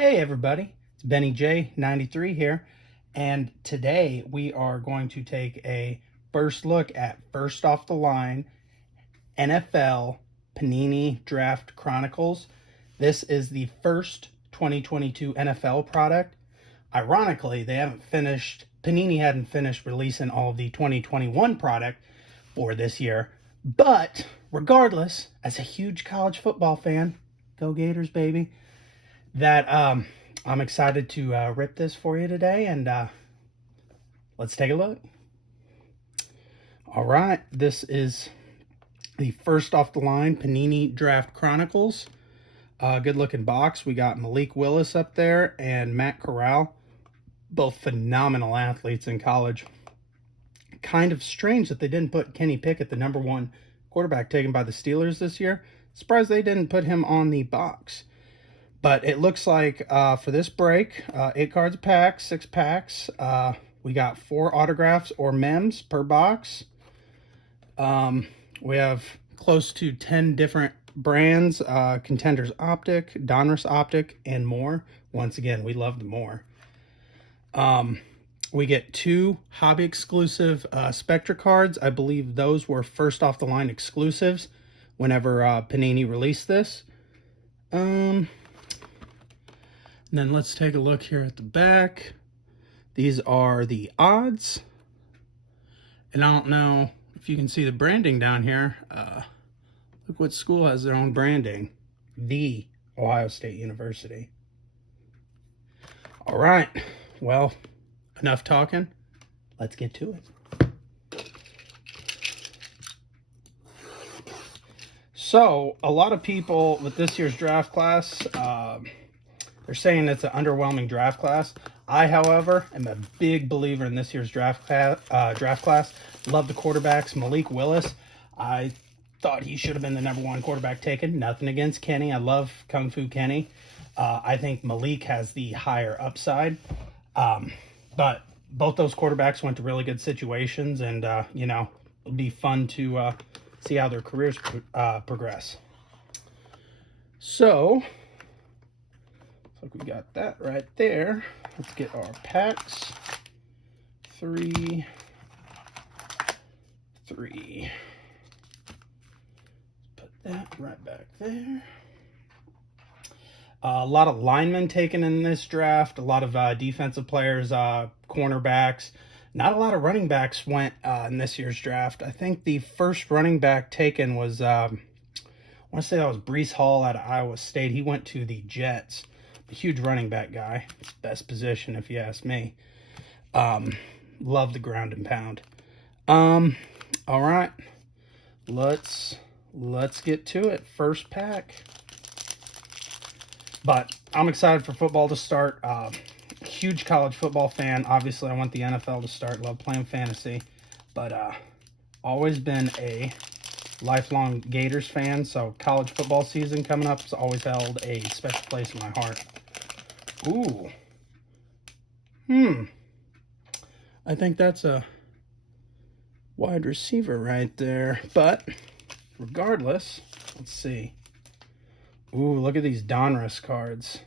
Hey everybody, it's Benny J 93 here, and today we are going to take a first look at first off the line NFL Panini Draft Chronicles. This is the first 2022 NFL product. Ironically, Panini hadn't finished releasing all of the 2021 product for this year, but regardless, as a huge college football fan, go Gators baby, I'm excited to rip this for you today, and let's take a look. All right, this is the first off the line Panini Draft Chronicles. Good looking box. We got Malik Willis up there and Matt Corral, both phenomenal athletes in college. Kind of strange that they didn't put Kenny Pickett, the #1 quarterback taken by the Steelers this year. Surprised they didn't put him on the box. But it looks like for this break, 8 cards a pack, 6 packs. We got 4 autographs or mems per box. We have close to 10 different brands, Contenders Optic, Donruss Optic, and more. Once again, we love the more. We get 2 hobby exclusive Spectra cards. I believe those were first off the line exclusives whenever Panini released this. Then let's take a look here at the back. These are the odds. And I don't know if you can see the branding down here. Look what school has their own branding. The Ohio State University. All right. Well, enough talking. Let's get to it. So, a lot of people with this year's draft class, they're saying it's an underwhelming draft class. I, however, am a big believer in this year's draft class. Love the quarterbacks. Malik Willis, I thought he should have been the #1 quarterback taken. Nothing against Kenny. I love Kung Fu Kenny. I think Malik has the higher upside. But both those quarterbacks went to really good situations, and, it'll be fun to see how their careers progress. So, we got that right there. Let's get our packs. 3. Put that right back there. A lot of linemen taken in this draft. A lot of defensive players, cornerbacks. Not a lot of running backs went in this year's draft. I think the first running back taken was, I want to say that was Brees Hall out of Iowa State. He went to the Jets. A huge running back guy. It's best position if you ask me. Love the ground and pound. All right. Let's get to it. First pack. But I'm excited for football to start. Huge college football fan. Obviously, I want the NFL to start. Love playing fantasy. But always been a lifelong Gators fan. So college football season coming up has always held a special place in my heart. Ooh. I think that's a wide receiver right there. But regardless, let's see. Ooh, look at these Donruss cards.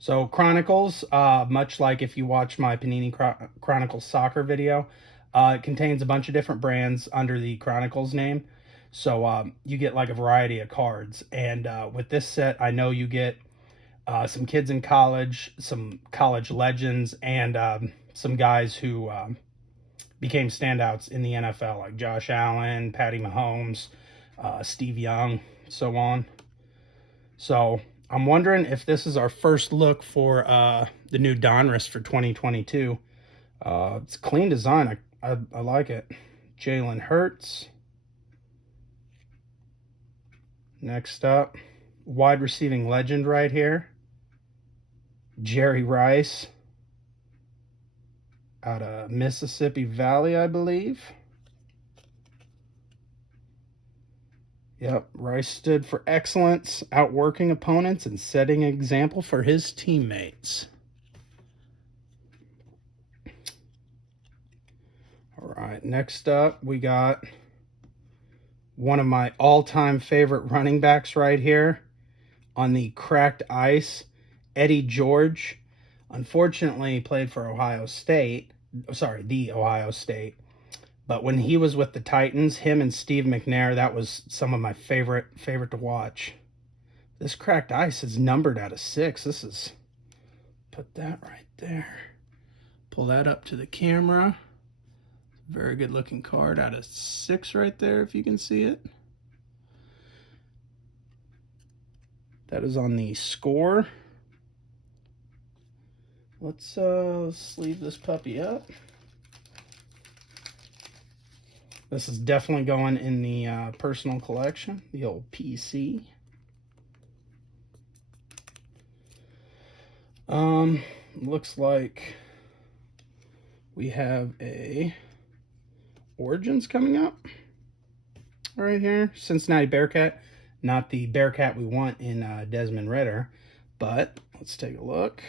So Chronicles, much like if you watch my Panini Chronicles soccer video, it contains a bunch of different brands under the Chronicles name. So you get like a variety of cards. And with this set, I know you get some kids in college, some college legends, and some guys who became standouts in the NFL, like Josh Allen, Patty Mahomes, Steve Young, so on. So I'm wondering if this is our first look for the new Donruss for 2022. It's a clean design. I like it. Jalen Hurts. Next up, wide receiving legend right here. Jerry Rice out of Mississippi Valley, I believe. Yep, Rice stood for excellence, outworking opponents, and setting an example for his teammates. All right, next up, we got one of my all-time favorite running backs right here on the cracked ice. Eddie George. Unfortunately, he played for Ohio State. Sorry, the Ohio State. But when he was with the Titans, him and Steve McNair, that was some of my favorite to watch. This cracked ice is numbered out of 6. This is, put that right there. Pull that up to the camera. Very good looking card out of 6 right there, if you can see it. That is on the score. Let's sleeve this puppy up. This is definitely going in the personal collection, the old PC. Looks like we have a Origins coming up right here. Cincinnati Bearcat. Not the Bearcat we want in Desmond Ridder, but let's take a look.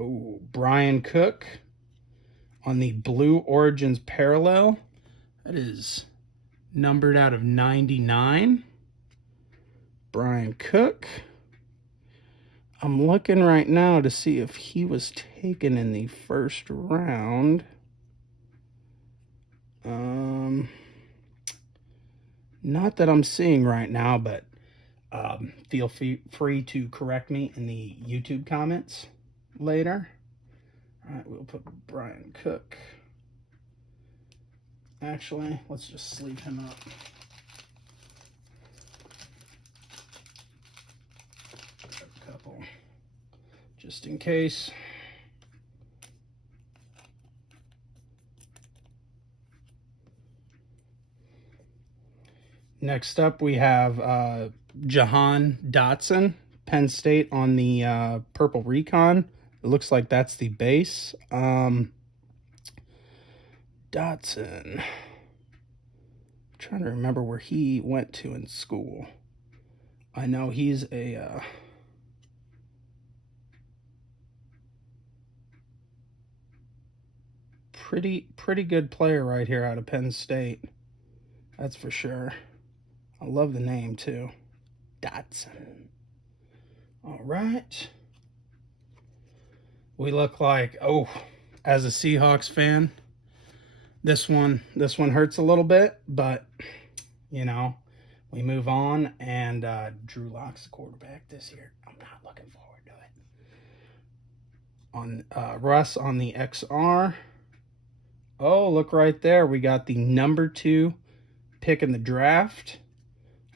Oh, Brian Cook on the Blue Origins Parallel. That is numbered out of 99. Brian Cook. I'm looking right now to see if he was taken in the first round. Not that I'm seeing right now, but feel free to correct me in the YouTube comments later. All right, we'll put Brian Cook. Actually, let's just sleeve him up. A couple, just in case. Next up, we have Jahan Dotson, Penn State on the Purple Recon. It looks like that's the base. Dotson. I'm trying to remember where he went to in school. I know he's a pretty good player right here out of Penn State. That's for sure. I love the name too. Dotson. All right. We look like, oh, as a Seahawks fan, this one hurts a little bit, but you know, we move on, and Drew Lock's the quarterback this year. I'm not looking forward to it. On Russ on the XR. Oh, look right there. We got the number 2 pick in the draft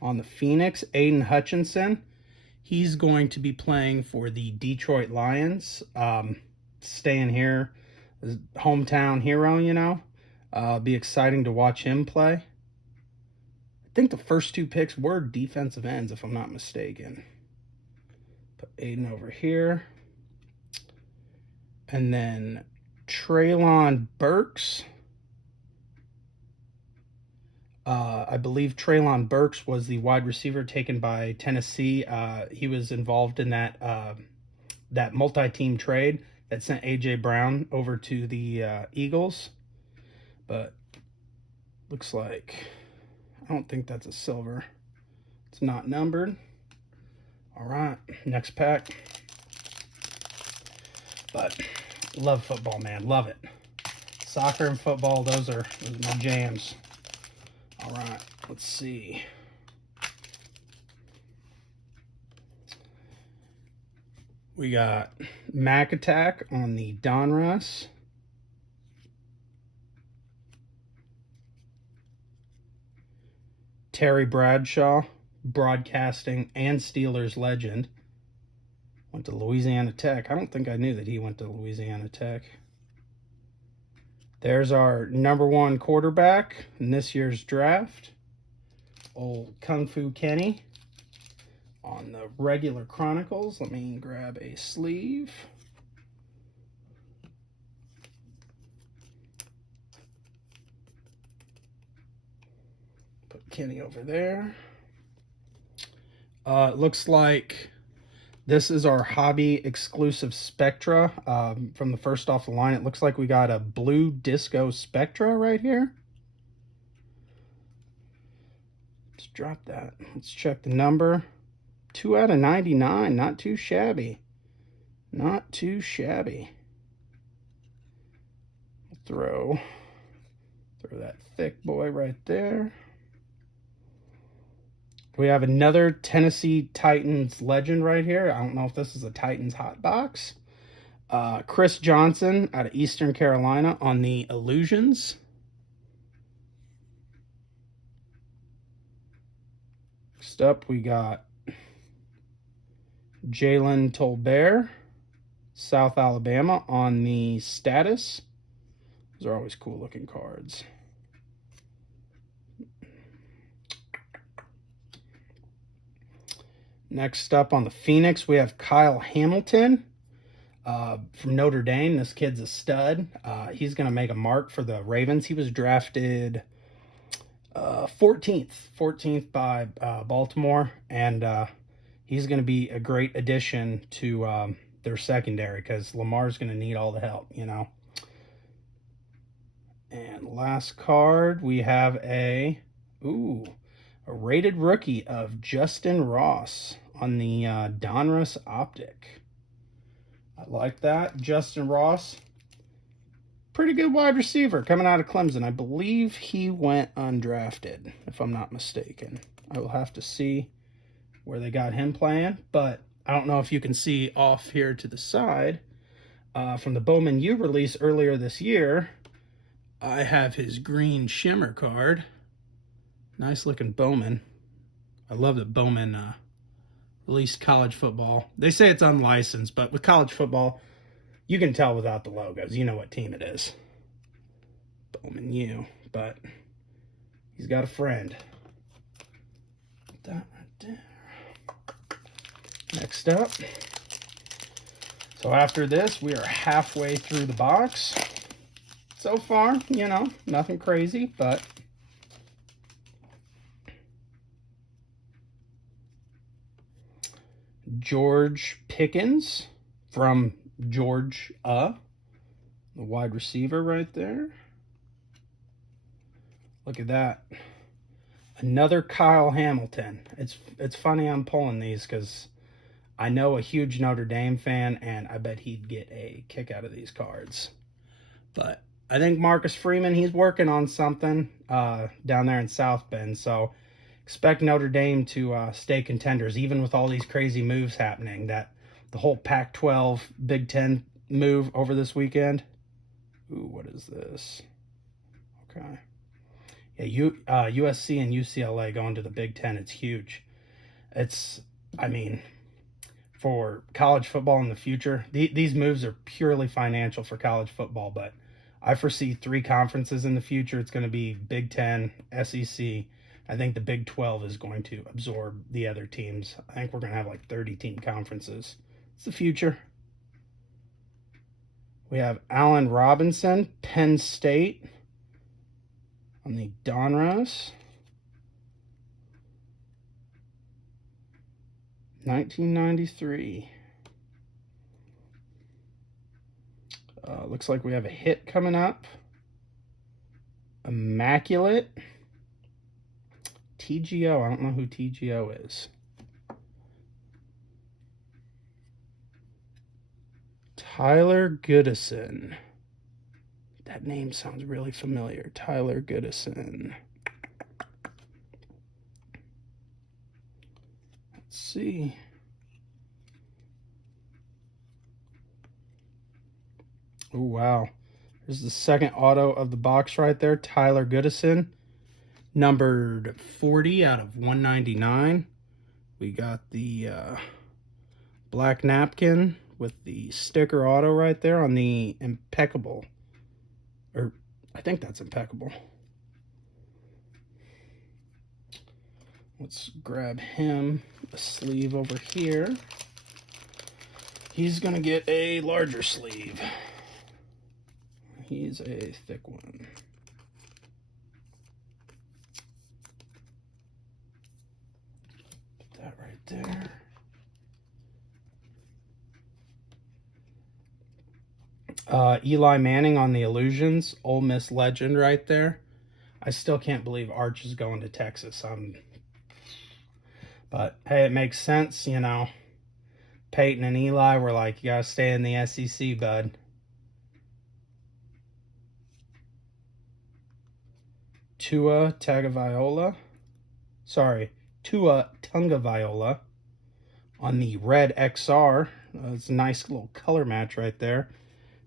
on the Phoenix, Aiden Hutchinson. He's going to be playing for the Detroit Lions. Staying here, hometown hero, you know. Be exciting to watch him play. I think the first 2 picks were defensive ends, if I'm not mistaken. Put Aiden over here. And then Treylon Burks. I believe Treylon Burks was the wide receiver taken by Tennessee. He was involved in that multi-team trade that sent A.J. Brown over to the Eagles. But looks like, I don't think that's a silver. It's not numbered. All right, next pack. But love football, man. Love it. Soccer and football, those are my jams. All right, let's see. We got Mac Attack on the Donruss. Terry Bradshaw, broadcasting and Steelers legend. Went to Louisiana Tech. I don't think I knew that he went to Louisiana Tech. There's our number 1 quarterback in this year's draft. Old Kung Fu Kenny on the regular Chronicles. Let me grab a sleeve. Put Kenny over there. It looks like this is our hobby exclusive Spectra from the first off the line. It looks like we got a blue disco Spectra right here. Let's drop that. Let's check the number. 2 out of 99. Not too shabby. Not too shabby. Throw that thick boy right there. We have another Tennessee Titans legend right here. I don't know if this is a Titans hot box. Chris Johnson out of Eastern Carolina on the Illusions. Next up, we got Jalen Tolbert, South Alabama on the Status. Those are always cool looking cards. Next up on the Phoenix, we have Kyle Hamilton from Notre Dame. This kid's a stud. He's going to make a mark for the Ravens. He was drafted 14th by Baltimore, and he's going to be a great addition to their secondary because Lamar's going to need all the help, you know. And last card, we have a rated rookie of Justin Ross on the Donruss Optic. I like that. Justin Ross, pretty good wide receiver coming out of Clemson. I believe he went undrafted, if I'm not mistaken. I will have to see where they got him playing, but I don't know if you can see off here to the side from the Bowman U release earlier this year. I have his green shimmer card. Nice looking Bowman. I love that Bowman released college football. They say it's unlicensed, but with college football, you can tell without the logos. You know what team it is. Bowman U. But he's got a friend. Put that right there. Next up. So after this, we are halfway through the box. So far, you know, nothing crazy, but George Pickens from Georgia, the wide receiver right there. Look at that. Another Kyle Hamilton. It's funny I'm pulling these because I know a huge Notre Dame fan, and I bet he'd get a kick out of these cards. But I think Marcus Freeman, he's working on something down there in South Bend, so expect Notre Dame to stay contenders, even with all these crazy moves happening. That the whole Pac-12 Big Ten move over this weekend. Ooh, what is this? Okay. Yeah, USC and UCLA going to the Big Ten. It's huge. I mean, for college football in the future, these moves are purely financial for college football, but I foresee 3 conferences in the future. It's going to be Big Ten, SEC. I think the Big 12 is going to absorb the other teams. I think we're going to have like 30-team conferences. It's the future. We have Allen Robinson, Penn State, on the Donruss. 1993. Looks like we have a hit coming up. Immaculate. TGO. I don't know who TGO is. Tyler Goodison. That name sounds really familiar. Tyler Goodison. Let's see. Oh, wow. There's the second auto of the box right there. Tyler Goodison. Numbered 40 out of 199. We got the black napkin with the sticker auto right there on the impeccable. Or I think that's impeccable. Let's grab him a sleeve over here. He's going to get a larger sleeve. He's a thick one. Put that right there. Eli Manning on the Illusions. Ole Miss legend right there. I still can't believe Arch is going to Texas. But, hey, it makes sense, you know. Peyton and Eli were like, you got to stay in the SEC, bud. Tua Tagovailoa on the red XR. It's a nice little color match right there.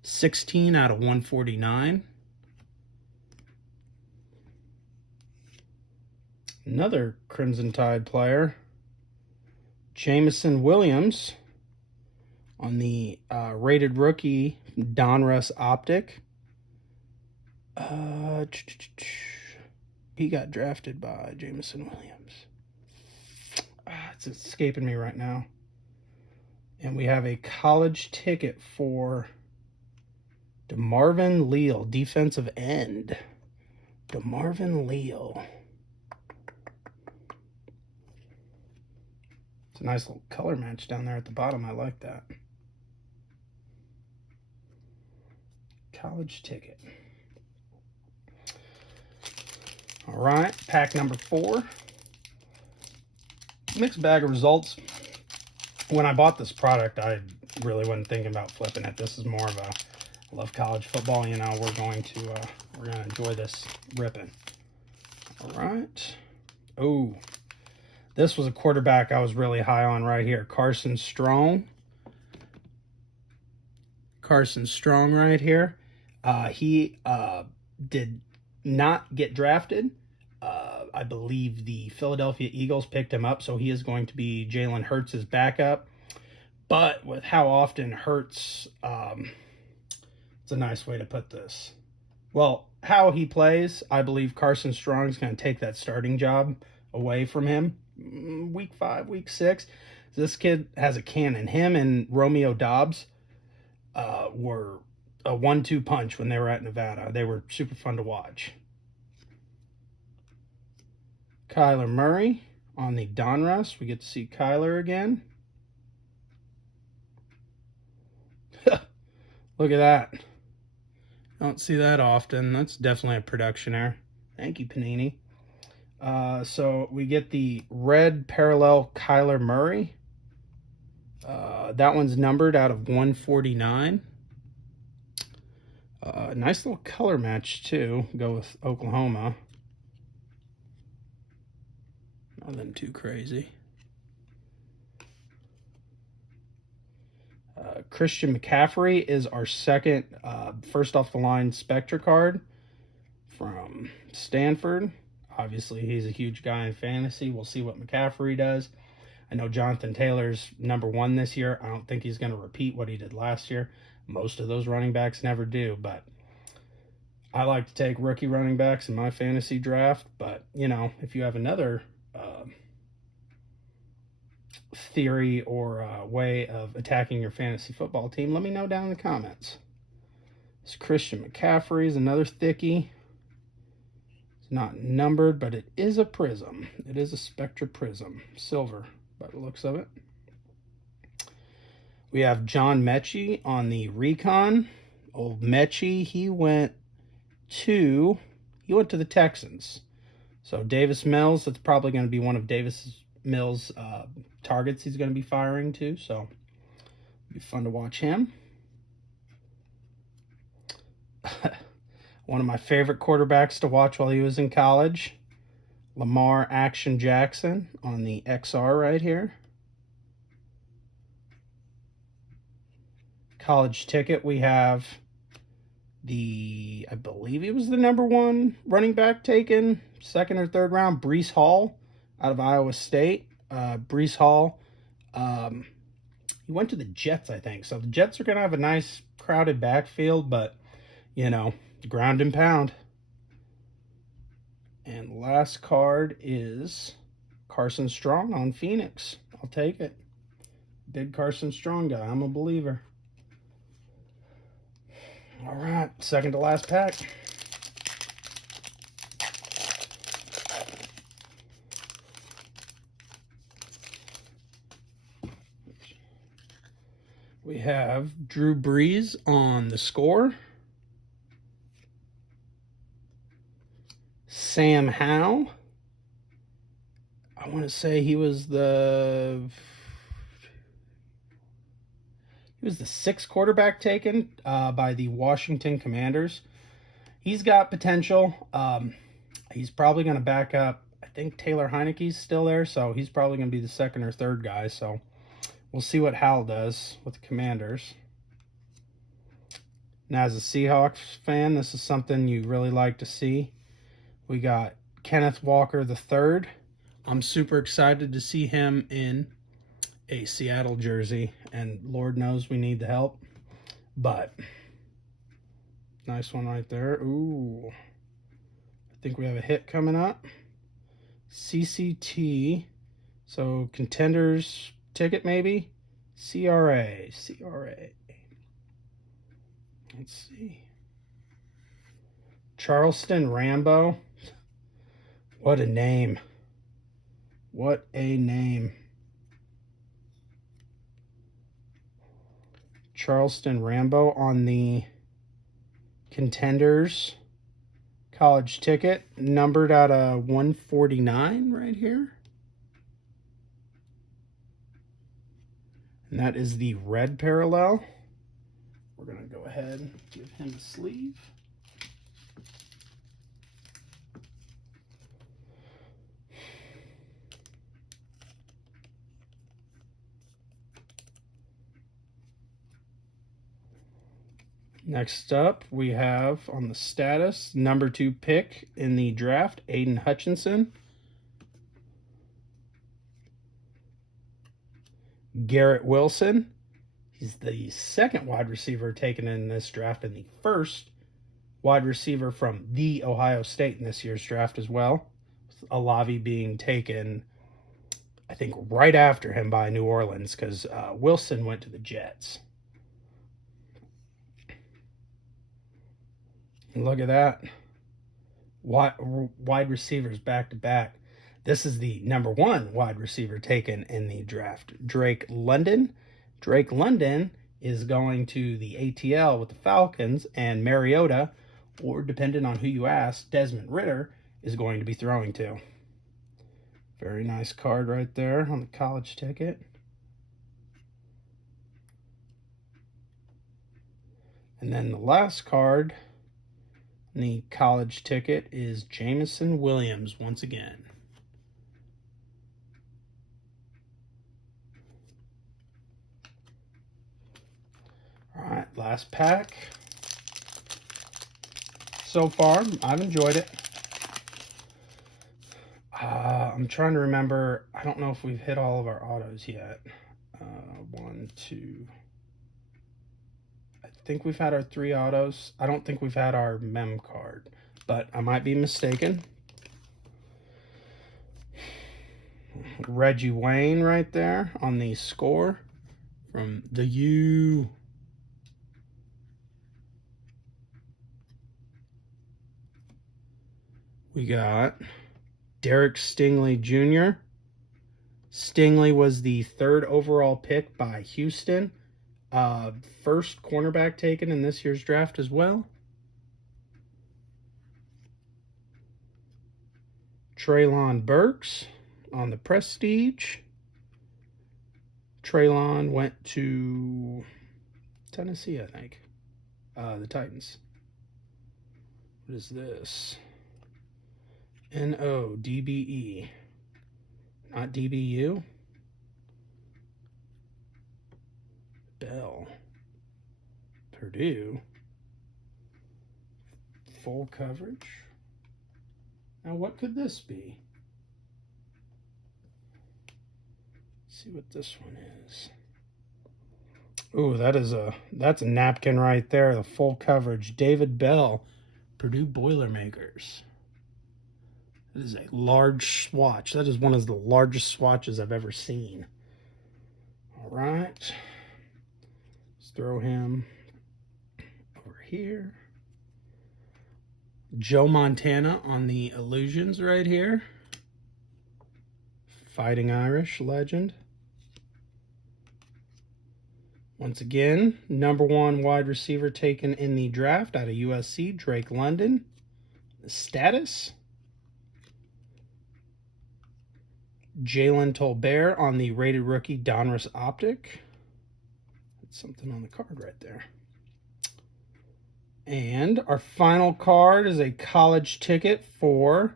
16 out of 149. Another Crimson Tide player, Jameson Williams, on the rated rookie Donruss Optic. He got drafted by Jameson Williams. It's escaping me right now. And we have a college ticket for DeMarvin Leal, defensive end. DeMarvin Leal. It's a nice little color match down there at the bottom. I like that. College ticket. All right, pack number 4. Mixed bag of results. When I bought this product, I really wasn't thinking about flipping it. This is more of a, I love college football. You know, we're going to enjoy this ripping. All right. Oh, this was a quarterback I was really high on right here. Carson Strong right here. He did not get drafted. I believe the Philadelphia Eagles picked him up, so he is going to be Jalen Hurts' backup. But with how often Hurts, it's a nice way to put this. Well, how he plays, I believe Carson Strong is going to take that starting job away from him. Week 5, week 6. This kid has a cannon. Him and Romeo Doubs were a 1-2 punch when they were at Nevada. They were super fun to watch. Kyler Murray on the Donruss. We get to see Kyler again. Look at that. Don't see that often. That's definitely a production error. Thank you, Panini. So we get the red parallel Kyler Murray. That one's numbered out of 149. Nice little color match, too. Go with Oklahoma. Nothing too crazy. Christian McCaffrey is our second first off the line Spectra card from Stanford. Obviously, he's a huge guy in fantasy. We'll see what McCaffrey does. I know Jonathan Taylor's #1 this year. I don't think he's going to repeat what he did last year. Most of those running backs never do, but I like to take rookie running backs in my fantasy draft. But, you know, if you have another theory or way of attacking your fantasy football team, let me know down in the comments. This Christian McCaffrey is another thickie. It's not numbered, but it is a prism. It is a Spectra prism. Silver, by the looks of it. We have John Mechie on the Recon. Old Mechie, he went to the Texans. So Davis Mills, that's probably going to be one of Davis Mills' targets he's going to be firing to. So it'll be fun to watch him. One of my favorite quarterbacks to watch while he was in college, Lamar Action Jackson on the XR right here. College ticket, we have I believe he was the #1 running back taken, 2nd or 3rd round, Brees Hall out of Iowa State. Brees Hall, he went to the Jets, I think. So the Jets are going to have a nice crowded backfield, but, you know, ground and pound. And the last card is Carson Strong on Phoenix. I'll take it. Big Carson Strong guy. I'm a believer. All right, second to last pack. We have Drew Brees on the score. Sam Howell. I want to say he was the 6th quarterback taken by the Washington Commanders. He's got potential. He's probably going to back up. I think Taylor Heineke's still there, so he's probably going to be the 2nd or 3rd guy. So we'll see what Hal does with the Commanders. Now, as a Seahawks fan, this is something you really like to see. We got Kenneth Walker III. I'm super excited to see him in a Seattle jersey, and Lord knows we need the help. But nice one right there. Ooh, I think we have a hit coming up. CCT, so contenders ticket maybe. CRA. Let's see. Charleston Rambo. What a name. What a name. Charleston Rambo on the contenders college ticket, numbered out of 149 right here. And that is the red parallel. We're going to go ahead and give him a sleeve. Next up, we have on the status, number 2 pick in the draft, Aiden Hutchinson. Garrett Wilson. He's the 2nd wide receiver taken in this draft and the 1st wide receiver from the Ohio State in this year's draft as well. Olavi being taken, I think, right after him by New Orleans because Wilson went to the Jets. Look at that. Wide receivers back to back. This is the number 1 wide receiver taken in the draft, Drake London. Drake London is going to the ATL with the Falcons, and Mariota, or depending on who you ask, Desmond Ridder, is going to be throwing to. Very nice card right there on the college ticket. And then the last card, the college ticket, is Jameson Williams once again. All right, last pack. So far, I've enjoyed it. I'm trying to remember. I don't know if we've hit all of our autos yet. 1, 2. I think we've had our 3 autos. I don't think we've had our mem card, but I might be mistaken. Reggie Wayne right there on the score from the U. We got Derek Stingley Jr. Stingley was the 3rd overall pick by Houston. 1st cornerback taken in this year's draft as well. Treylon Burks on the Prestige. Treylon went to Tennessee, I think. The Titans. What is this? NODBE. Not DBU. Bell. Purdue. Full coverage. Now what could this be? Let's see what this one is. Ooh, that's a napkin right there. The full coverage. David Bell, Purdue Boilermakers. That is a large swatch. That is one of the largest swatches I've ever seen. All right. Let's throw him over here. Joe Montana on the Illusions right here. Fighting Irish legend. Once again, number 1 wide receiver taken in the draft out of USC, Drake London. The status. Jalen Tolbert on the rated rookie Donruss Optic. That's something on the card right there. And our final card is a college ticket for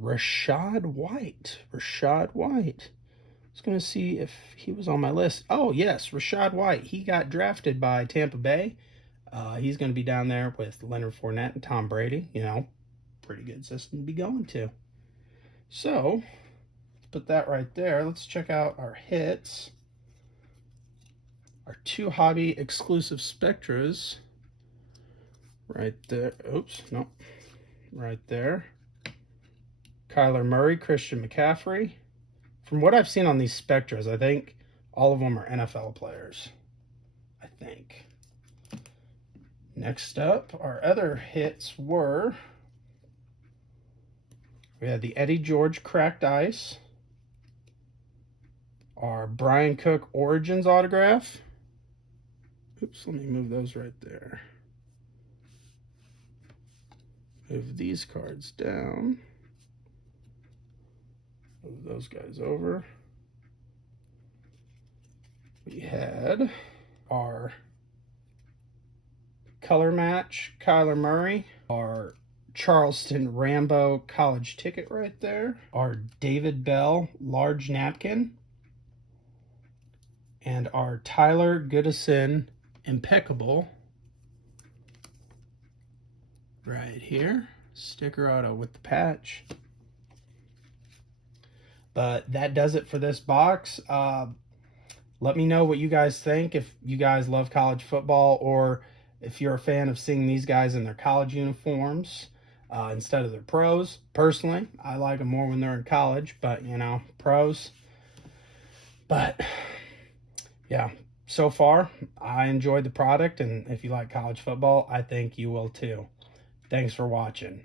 Rachaad White. Rachaad White. I was going to see if he was on my list. Oh, yes, Rachaad White. He got drafted by Tampa Bay. He's going to be down there with Leonard Fournette and Tom Brady. You know, pretty good system to be going to. So, let's put that right there. Let's check out our hits. Our 2 hobby exclusive Spectras. Right there. Oops, no. Right there. Kyler Murray, Christian McCaffrey. From what I've seen on these Spectras, I think all of them are NFL players. I think. Next up, our other hits were... We had the Eddie George Cracked Ice. Our Brian Cook Origins autograph. Oops, let me move those right there. Move these cards down. Move those guys over. We had our color match Kyler Murray, our Charleston Rambo college ticket right there, our David Bell large napkin, and our Tyler Goodison impeccable right here. Sticker auto with the patch. But that does it for this box. Let me know what you guys think, if you guys love college football, or if you're a fan of seeing these guys in their college uniforms instead of their pros. Personally, I like them more when they're in college, but, you know, pros. But, yeah, so far, I enjoyed the product, and if you like college football, I think you will too. Thanks for watching.